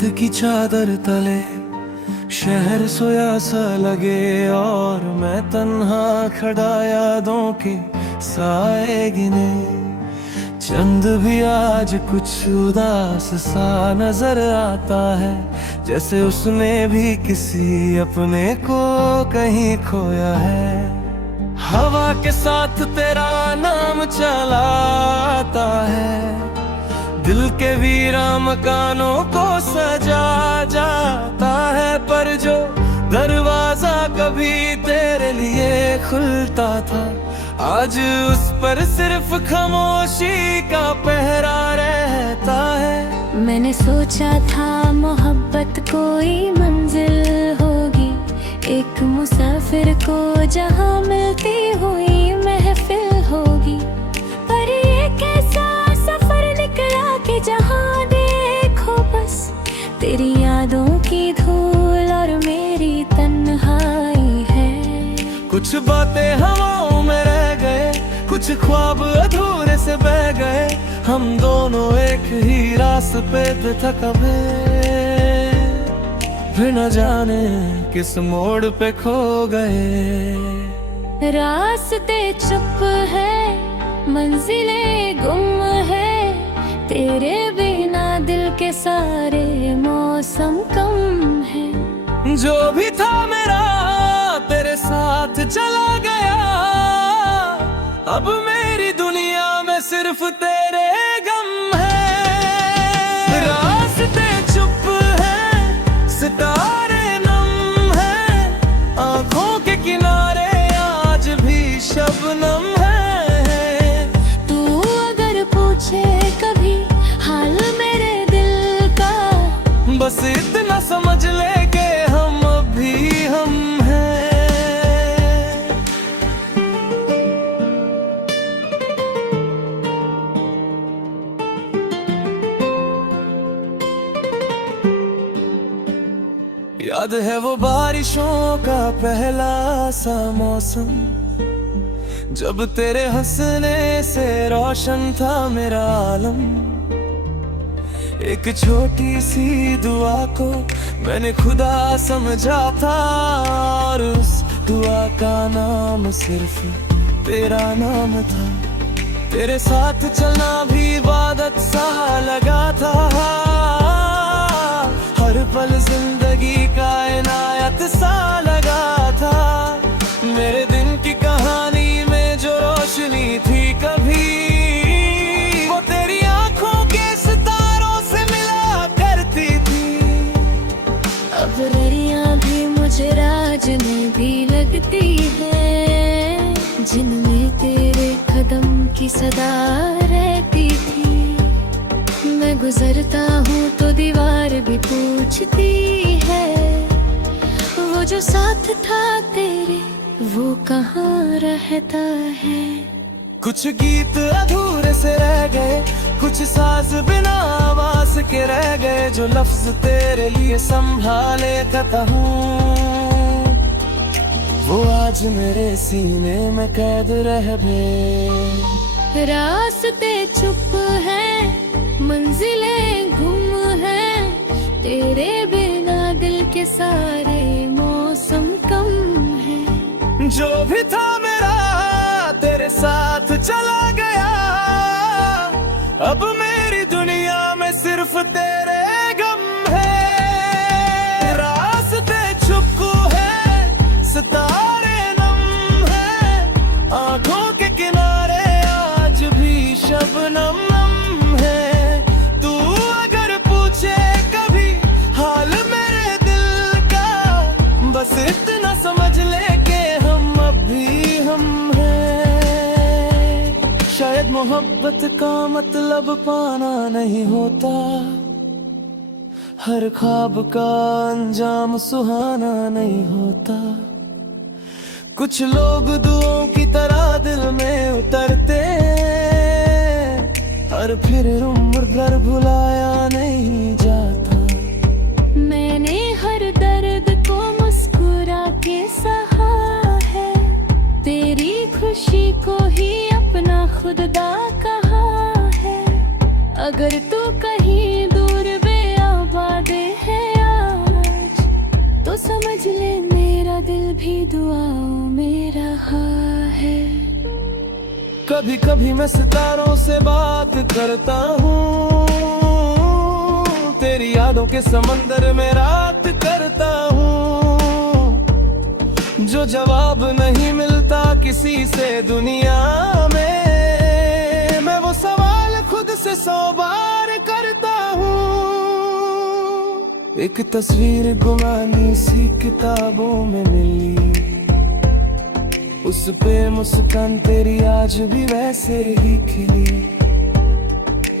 रात की चादर तले शहर सोया सा लगे और मैं तन्हा खड़ा यादों के साए गिने। चंद भी आज कुछ उदास सा नजर आता है, जैसे उसने भी किसी अपने को कहीं खोया है। हवा के साथ तेरा नाम चला आता है, दिल के वीरा मकानों को सजा जाता है। पर जो दरवाजा कभी तेरे लिए खुलता था, आज उस पर सिर्फ खामोशी का पहरा रहता है। मैंने सोचा था मोहब्बत कोई मंजिल होगी, एक मुसाफिर को जहाँ मिलती हुई महफिल होगी। पर ये कैसा सफर निकला कि जहाँ देखो बस तेरी यादों की धूल और मेरी तन्हाई है। कुछ बातें हवाओं में रह गए, कुछ ख्वाब अधूरे से बह गए। हम दोनों एक ही रास्ते पे था कभी, फिर न जाने किस मोड़ पे खो गए। रास्ते चुप है, मंजिलें गुम है, तेरे बिना दिल के सारे मौसम कम है। जो भी था मेरा तेरे साथ चला गया, अब मेरी दुनिया में सिर्फ तेरे गम है। रास्ते चुप है, सितारे नम है, आंखों के किनारे आज भी शबनम है। तू अगर पूछे कभी हाल मेरे दिल का, बस इतना समझ ले के हम अभी हम हैं। याद है वो बारिशों का पहला सा मौसम, जब तेरे हंसने से रोशन था मेरा आलम। एक छोटी सी दुआ को मैंने खुदा समझा था, और उस दुआ का नाम सिर्फ तेरा नाम था। तेरे साथ चलना भी इबादत सा लगा था, हर पल जिंदगी का इनायत सा लगा था। मेरे दिन की कहानी में जो रोशनी थी कभी, वो तेरी आंखों के सितारों से मिला करती थी। अब ररियां भी मुझे राज में भी लगती है, जिनमें तेरे कदम की सदा रहती थी। मैं गुजरता हूँ तो दीवार भी पूछती है, वो जो साथ था तेरे वो कहाँ रहता है। कुछ गीत अधूरे से रह गए, कुछ साज बिना आवाज के रह गए। जो लफ्ज तेरे लिए संभाले करता हूँ, वो आज मेरे सीने में कैद रह गए। रास्ते चुप हैं, मंजिलें गुम हैं, तेरे बिना दिल के सारे मौसम कम हैं। जो भी था मेरा तेरे साथ चला गया, अब मेरी दुनिया में सिर्फ तेरे गम है। रास्ते चुप है, सितारे नम है, आंखों के किनारे आज भी शबनम है। तू अगर पूछे कभी हाल मेरे दिल का, बस इतना समझ ले के हम अभी हम हैं। शायद मोहब्बत का मतलब पाना नहीं होता, हर ख्वाब का अंजाम सुहाना नहीं होता। कुछ लोग दुआओं की तरह दिल में उतरते, और फिर उम्र भर भुलाया नहीं जाता। मैंने हर दर्द को मुस्कुरा के सहा है, तेरी खुशी को ही अपना खुदा कहा है। अगर तू कहीं दूर बेआबाद कभी कभी मैं सितारों से बात करता हूँ, तेरी यादों के समंदर में रात करता हूँ। जो जवाब नहीं मिलता किसी से दुनिया में, मैं वो सवाल खुद से 100 बार करता हूँ। एक तस्वीर गुमानी सी किताबों में मिली, उस पे मुस्कान तेरी आज भी वैसे ही खिली।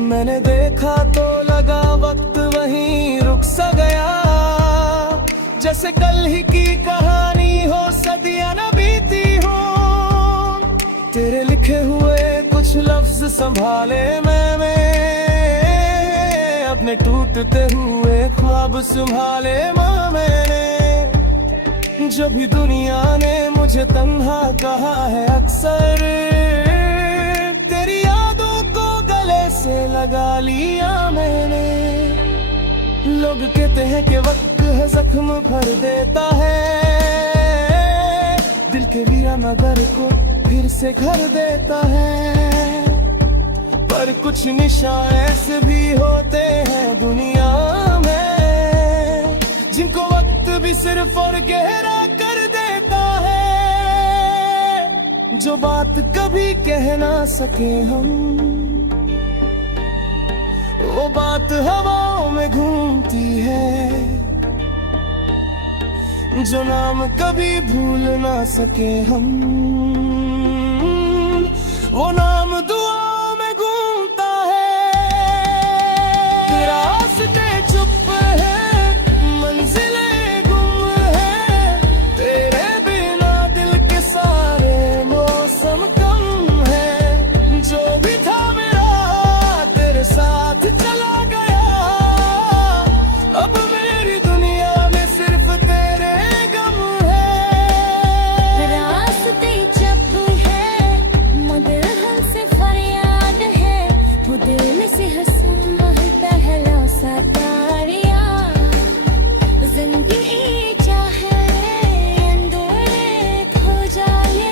मैंने देखा तो लगा वक्त वहीं रुक सा गया, जैसे कल ही की कहानी हो, सदियां न बीती हो। तेरे लिखे हुए कुछ लफ्ज संभाले मैंने, अपने टूटते हुए ख्वाब संभाले मैंने। जो भी दुनिया ने मुझे तन्हा कहा है अक्सर, तेरी यादों को गले से लगा लिया मैंने। लोग कहते हैं कि वक्त है जख्म भर देता है, दिल के वीरान घर को फिर से घर देता है। पर कुछ निशान ऐसे भी होते हैं दुनिया में, जिनको वक्त भी सिर्फ और गहरा कर देता है। जो बात कभी कह ना सके हम, वो बात हवाओं में घूमती है। जो नाम कभी भूल ना सके हम, वो नाम दुआओं में घूमता है। रास्ते चुप है, मंजिलें गुम है, तेरे बिना दिल के सारे मौसम कम है। जो भी था मेरा तेरे साथ चला गया, अब मेरी दुनिया में सिर्फ तेरे गम है। रास्ते जब है मगर हमसे फरियाद है, वो दिल से हंसम पहला सा तारिया। जिंदगी चाहे अंदर खो जाए।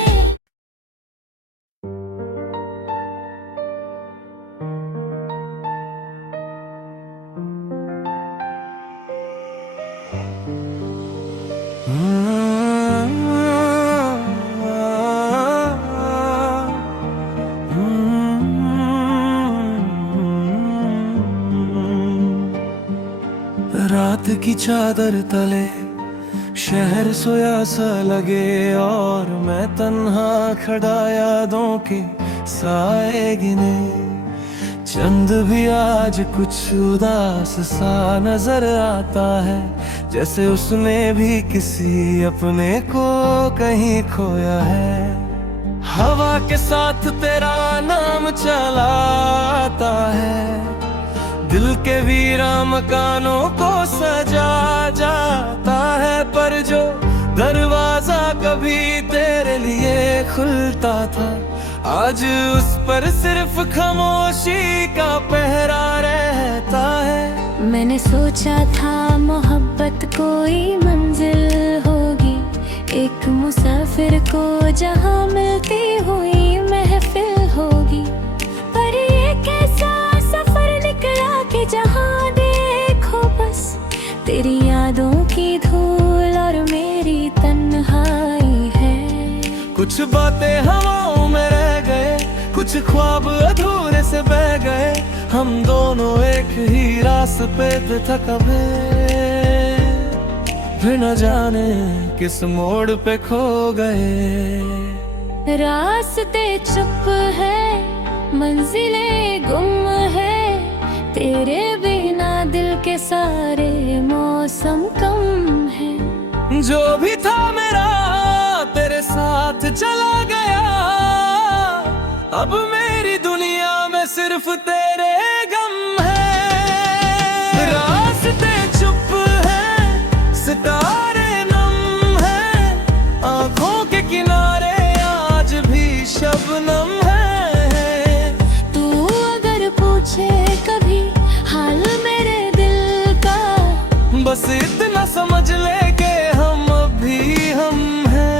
रात की चादर तले शहर सोया सा लगे, और मैं तन्हा खड़ा यादों के साए गिने। चंद भी आज कुछ उदास सा नजर आता है, जैसे उसने भी किसी अपने को कहीं खोया है। हवा के साथ तेरा नाम चलाता है, दिल के वीरा मकानों को सजा जाता है। पर जो दरवाजा कभी तेरे लिए खुलता था, आज उस पर सिर्फ खामोशी का पहरा रहता है। मैंने सोचा था मोहब्बत कोई मंजिल होगी, एक मुसाफिर को जहाँ मिलती हुई महफिल होगी। पर ये कैसा सफर निकला कि जहाँ देखो बस तेरी यादों की धूल और मेरी तन्हाई है। कुछ बातें हवाओं में रह गए, कुछ ख्वाब अधूरे से बह गए। हम दोनों एक ही रास्ते पे थे कभी, फिर न जाने किस मोड़ पे खो गए। रास्ते चुप है, मंजिलें गुम है, तेरे बिना दिल के सारे मौसम कम है। जो भी था मेरा तेरे साथ चला गया, अब मेरी दुनिया में सिर्फ तेरे गम है। रास्ते चुप है, सितारे नम है, आंखों के किनारे आज भी शबनम है। तू अगर पूछे कभी हाल मेरे दिल का, बस इतना समझ ले के हम अभी हम हैं।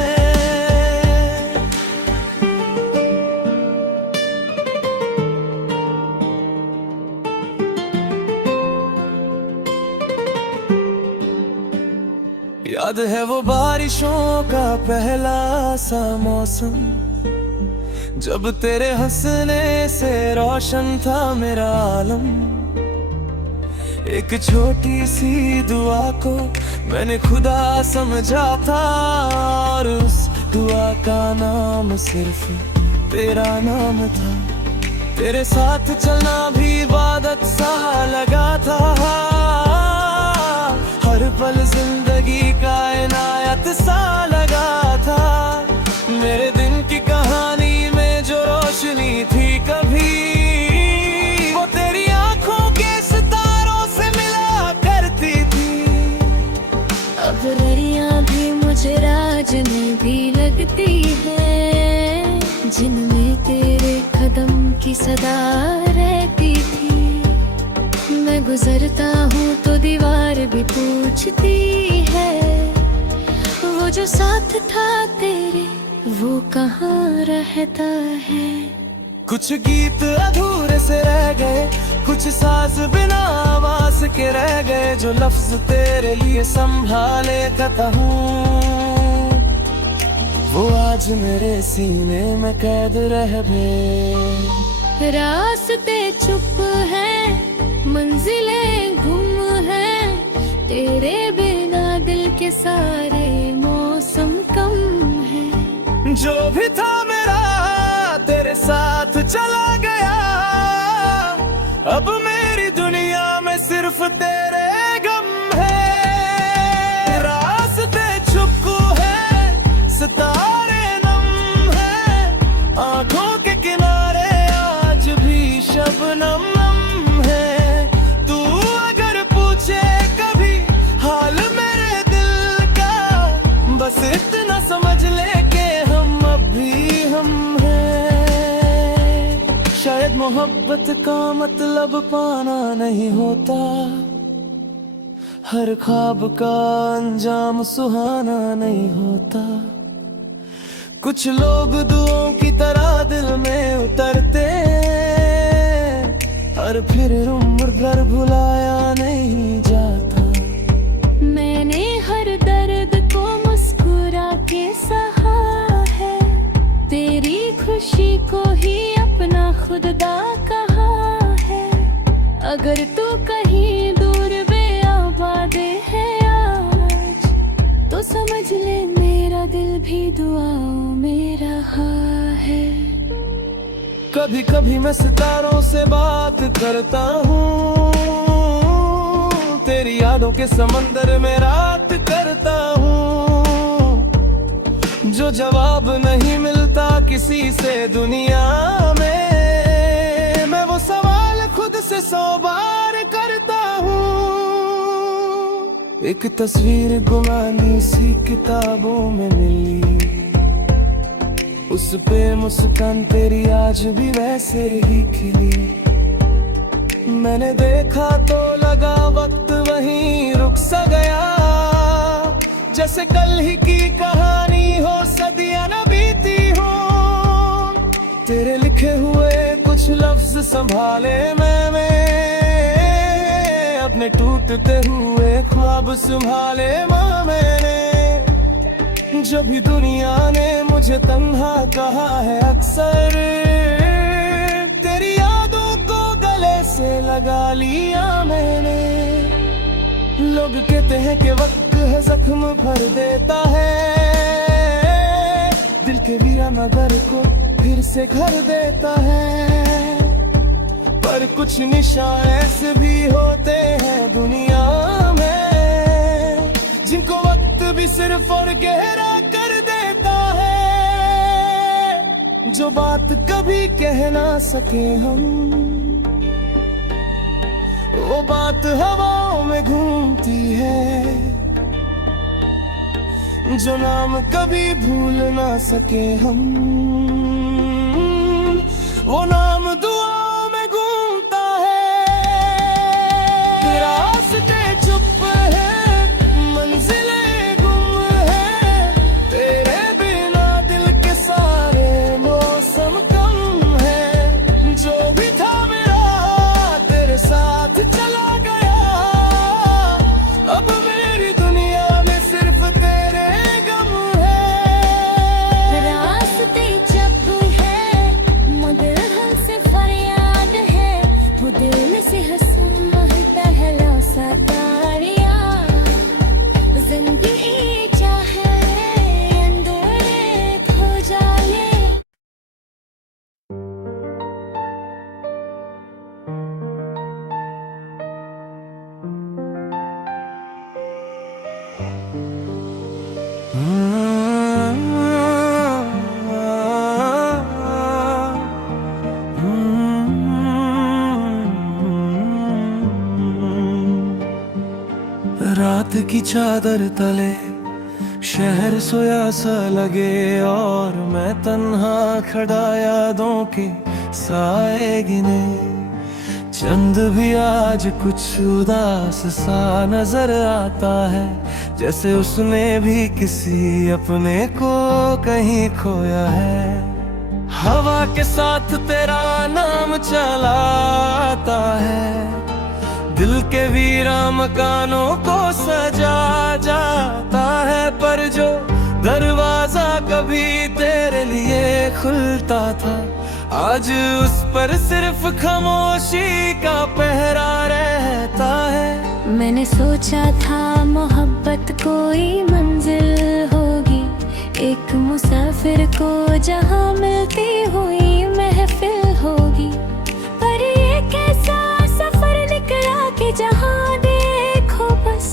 याद है वो बारिशों का पहला सा मौसम, जब तेरे हंसने से रोशन था मेरा आलम। एक छोटी सी दुआ को मैंने खुदा समझा था, और उस दुआ का नाम सिर्फ तेरा नाम था। तेरे साथ चलना भी इबादत सा लगा था, हर पल जिंदगी का इनायत सा लगा था। मेरे दिन की कहानी में जो रोशनी थी कभी, वो तेरी आंखों के सितारों से मिला करती थी। अब दरिया भी मुझे राजनी भी लगती है, जिनमें तेरे कदम की सदा रहती थी। मैं गुजरता हूँ तो दीवार भी पूछती है, वो जो साथ था तेरे वो कहाँ रहता है। कुछ गीत अधूरे से रह गए, कुछ साज बिना आवाज के रह गए, जो लफ्ज तेरे लिए संभाले करता हूँ, वो आज मेरे सीने में कैद रह गए। रास्ते चुप हैं, मंजिलें गुम हैं, तेरे बिना दिल के सारे मौसम कम हैं। जो भी था मेरा तेरे साथ चला गया, अब मेरी दुनिया में सिर्फ तेरे गम है। रास्ते चुप है, सितारे नम है, आंखों के किनारे आज भी शबनम है। तू अगर पूछे कभी हाल मेरे दिल का, बस इतना समझ ले के हम अब भी हम हैं। शायद मोहब्बत का मतलब पाना नहीं होता, हर ख्वाब का अंजाम सुहाना नहीं होता। कुछ लोग दुआओं की तरह दिल में उतरते, और फिर उम्र भर भुलाया नहीं जाता। मैंने हर दर्द को मुस्कुरा के सहा है, तेरी खुशी को ही अपना खुदा कहा है। अगर तू कहीं दूर बेआबाद है आज, तो समझ ले मेरा दिल भी दुआओं में रहा है। कभी कभी मैं सितारों से बात करता हूँ, तेरी यादों के समंदर में रात करता हूँ। जो जवाब नहीं मिलता किसी से दुनिया में, मैं वो सवाल खुद से 100 बार करता हूँ। एक तस्वीर गुमानी सी किताबों में मिली, उस पे मुस्कान तेरी आज भी वैसे ही खिली। मैंने देखा तो लगा वक्त वहीं रुक सा गया, जैसे कल ही की कहानी हो, सदियां न बीती हो। तेरे लिखे हुए कुछ लफ्ज संभाले मैंने, अपने टूटते हुए ख्वाब संभाले मैंने। जो भी दुनिया ने मुझे तन्हा कहा है अक्सर, तेरी यादों को गले से लगा लिया मैंने। लोग कहते हैं कि वक्त है जख्म भर देता है, दिल के वीराना घर को फिर से घर देता है। पर कुछ निशान ऐसे भी होते हैं दुनिया में, जिनको वक्त भी सिर्फ और गहरा कर देता है। जो बात कभी कह ना सके हम, वो बात हवाओं में घूमती है। जो नाम कभी भूल ना सके हम, वो नाम दुआओं में घूमता है। रास्ते चुप है, मंजिलें गुम है, तेरे बिना दिल के सारे मौसम कम है। जो भी था मेरा तेरे साथ चला गया, अब मेरी दुनिया में सिर्फ की चादर तले शहर सोया सा लगे और मैं तन्हा खड़ा यादों के साए गिने। चंद भी आज कुछ उदास सा नजर आता है, जैसे उसने भी किसी अपने को कहीं खोया है। हवा के साथ तेरा नाम चला आता है, दिल के वीरा मकानों को सजा जाता है। पर जो दरवाजा कभी तेरे लिए खुलता था, आज उस पर सिर्फ खामोशी का पहरा रहता है। मैंने सोचा था मोहब्बत कोई मंजिल होगी, एक मुसाफिर को जहाँ मिलती हुई महफिल होगी। पर ये कैसा सफर निकला कि जहाँ देखो बस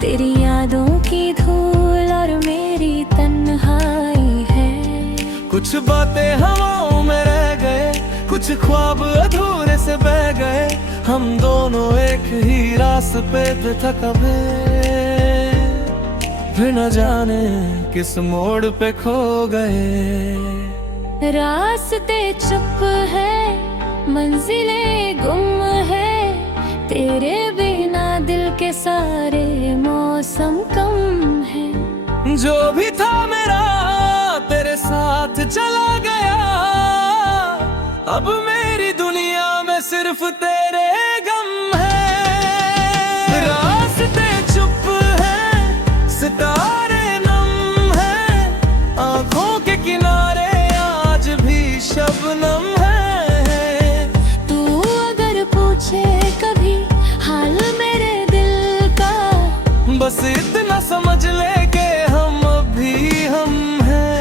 तेरी यादों की धूल और मेरी तन्हाई है। कुछ बातें हवाओं में रह गए, कुछ ख्वाब अधूरे से बह गए। हम दोनों एक ही रास्ते पे थे कभी, फिर न जाने किस मोड़ पे खो गए। रास्ते चुप है, मंजिलें गुम है, तेरे बिना दिल के सारे मौसम कम है। जो भी था मेरा तेरे साथ चला गया, अब मेरी दुनिया में सिर्फ तेरे गम है। रास्ते चुप है, सितारे नम है, आंखों के किनारे आज भी शबनम है। तू अगर पूछे कभी हाल मेरे दिल का, बस इतना समझ ले के हम अभी हम हैं।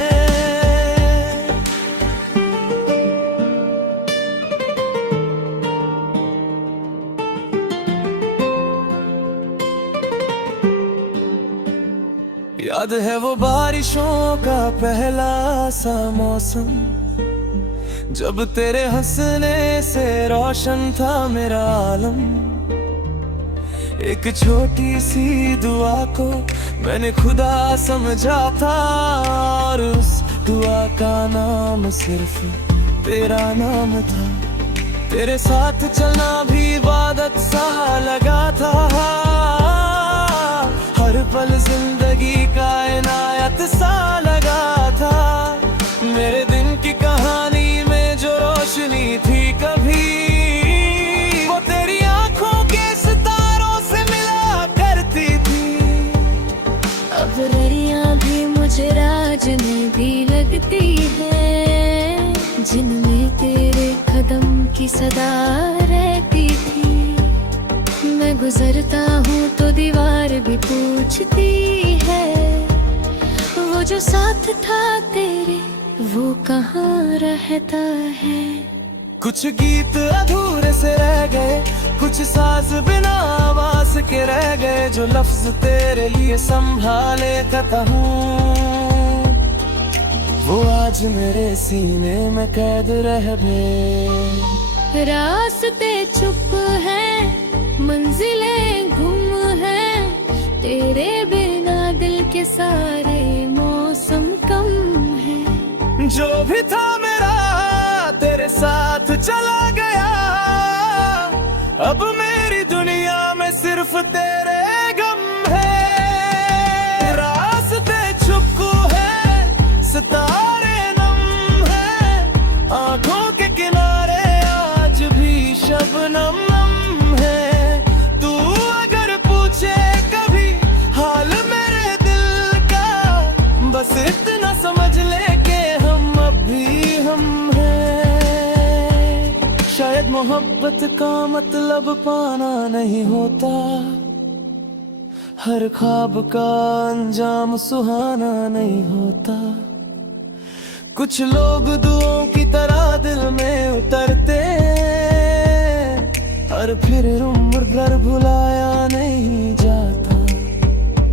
याद है वो बारिशों का पहला सा मौसम, जब तेरे हंसने से रोशन था मेरा आलम। एक छोटी सी दुआ को मैंने खुदा समझा था, और उस दुआ का नाम सिर्फ तेरा नाम था। तेरे साथ चलना भी इबादत सा लगा था, हर पल जिंदगी का इनायत सा लगा था। मेरे दिन की कहानी में जो रोशनी थी कभी, वो तेरी आंखों के सितारों से मिला करती थी। अब दरिया भी मुझे राज में भी लगती है, जिनमें तेरे कदम की सदा रहती थी। मैं गुजरता हूँ तो दीवार भी पूछती है, वो जो साथ था तेरे वो कहाँ रहता है। कुछ गीत अधूरे से रह गए, कुछ साज बिना आवाज के रह गए। जो लफ्ज तेरे लिए संभाले करता हूँ, वो आज मेरे सीने में कैद रह गए। रास्ते चुप हैं, मंजिलें गुम हैं, तेरे बिना दिल के सारे मौसम कम हैं। जो भी था मेरा तेरे साथ चला गया, अब मेरी दुनिया में सिर्फ तेरे गम है। रास्ते चुप है, सितारे नम है, आंखों के किनारे आज भी शबनम है। तू अगर पूछे कभी हाल मेरे दिल का, बस इतना समझ ले के हम अभी हम हैं। शायद मोहब्बत का मतलब पाना नहीं होता, हर ख्वाब का अंजाम सुहाना नहीं होता। कुछ लोग दुआओं की तरह दिल में उतरते, और फिर उम्र भर भुलाया नहीं जाता।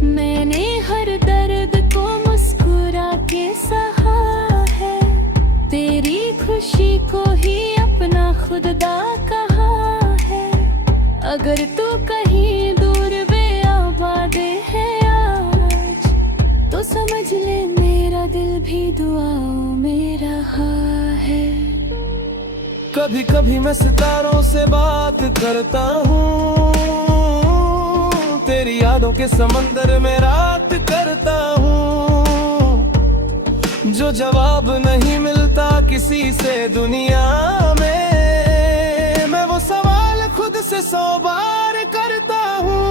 मैंने हर दर्द को मुस्कुरा के सहा है, तेरी खुशी को ही अपना खुदा कहा है। अगर तू कहीं दूर बेआबाद है दुआओं में रहा है। कभी कभी मैं सितारों से बात करता हूँ, तेरी यादों के समंदर में रात करता हूँ। जो जवाब नहीं मिलता किसी से दुनिया में, मैं वो सवाल खुद से 100 बार करता हूँ।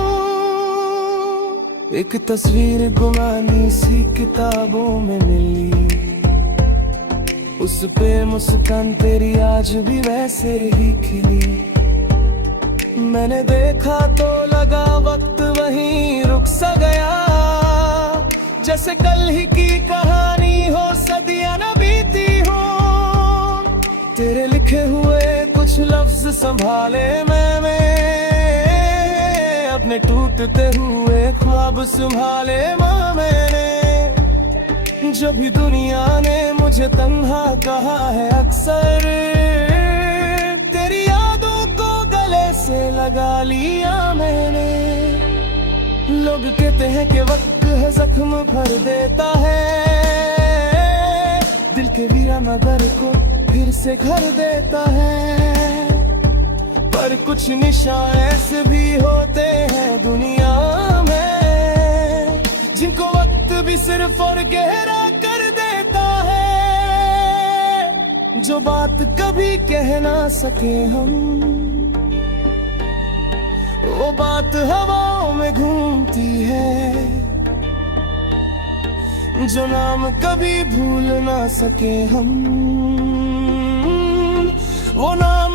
एक तस्वीर गुमानी सी किताबों में मिली, उस पे मुस्कान तेरी आज भी वैसे ही खिली। मैंने देखा तो लगा वक्त वहीं रुक सा गया, जैसे कल ही की कहानी हो, सदियां न बीती हो। तेरे लिखे हुए कुछ लफ्ज संभाले मैंने, अपने टूटते हुए ख्वाब संभाले मैंने। जो भी दुनिया ने मुझे तन्हा कहा है अक्सर, तेरी यादों को गले से लगा लिया मैंने। लोग कहते हैं कि वक्त है जख्म भर देता है, दिल के वीरान घर को फिर से घर देता है। पर कुछ निशान ऐसे भी होते हैं दुनिया में, जिनको वक्त भी सिर्फ और गहरा कर देता है। जो बात कभी कह ना सके हम, वो बात हवाओं में घूमती है। जो नाम कभी भूल ना सके हम, वो नाम